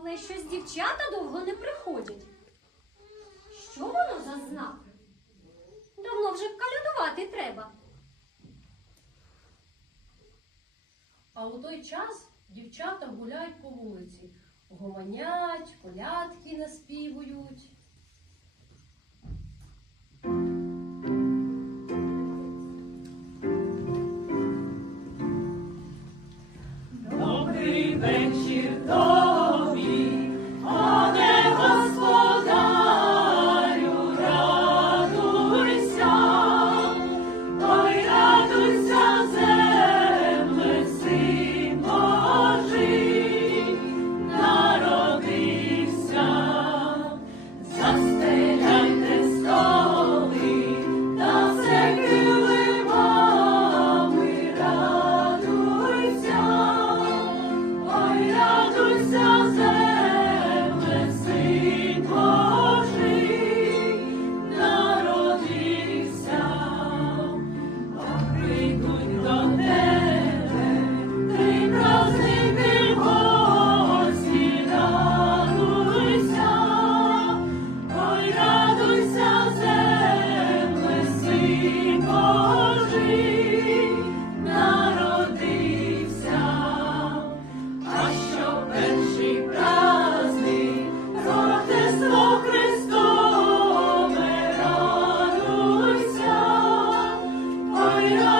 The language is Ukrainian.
Але щось дівчата довго не приходять. Що воно за знак? Давно вже калядувати треба. А у той час дівчата гуляють по вулиці, гомонять, колядки наспівують. Добрий вечір. Hallelujah.